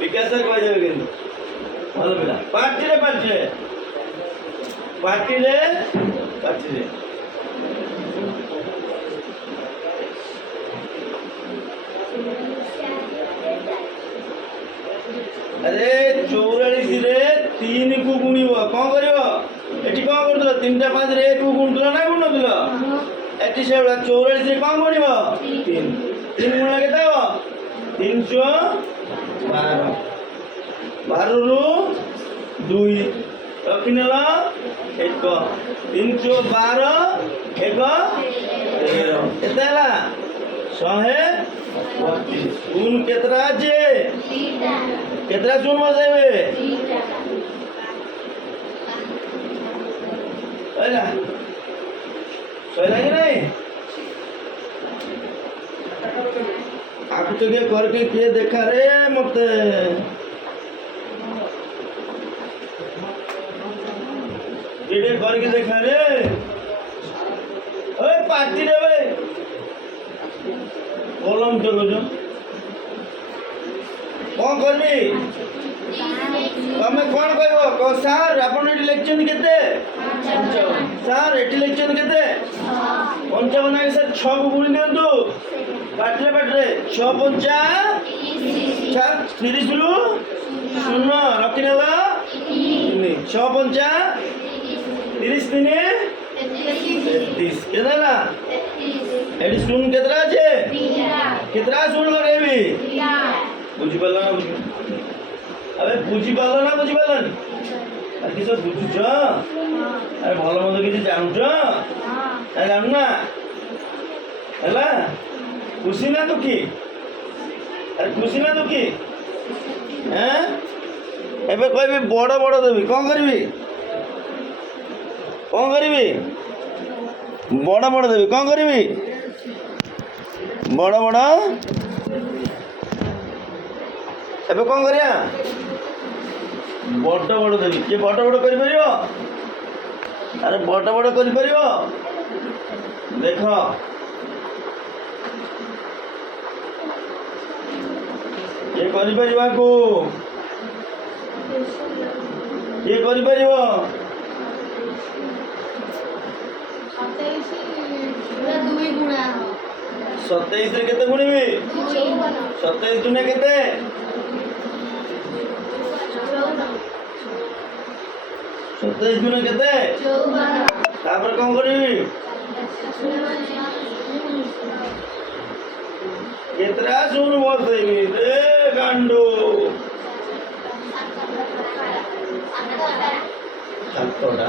ବିକାଶ sir କହିଦେବେ କିନ୍ତୁ ଭଲ ପିଲା। ପାଟିରେ ପାଟିରେ ପାଟିରେ ପାଟିରେ अरे 44 रे 3 को गुणिब कौन करियो एठी कौन करदो 3 टा 5 रे 1 को गुणुतलो ना गुणुतलो एठी सेवला 44 रे कौन गुणिब 3 3 गुणला केते हो 312 12 रु 2 रखिनेला 1 312 1 13 केतेला 132 गुण केतरा जे केतरा सुन बजाइबे सैला सैला कि नहीं आप तो के करके किए देखा रे मते ये करके देखा रे ओए पार्टी रे बे कलम चलो जो कौन करबी तमें कौन कहब कह सार आपन एटी लेक्चर केते सार एटी लेक्चर केते 55 आगे सर 6 को गुणी दियंतु पाटरे पाटरे 6 पंचा 30 रु 0 रखिनेला 6 पंचा 30 दिने 33 केतना एटी सुन केतरा छे केतरा सुन लगेबी बुझी पाला ना बुझी अबे बुझी पाला ना बुझी पालन अरे किस बुझुछ अरे भलो मत किसी जानुछ अरे जानू ना हैला खुशी ना दुखी अरे खुशी ना दुखी हैं एबे कहबी बड़ बड़ देबी कौन करबी बड़ बड़ देबी कौन करबी बड़ बड़ एबे कौन करिया बड़ बड़ देवी किए बड़ बड़ कर परियो अरे बड़ बड़ कर परियो देख ये कर परिवा को ये कर परियो 27 रे केते गुणिबी 27 दुने केते 27 दुने केते 54 तापर कोन करिबी केतरा सुन बसैबी रे गांडू 7टा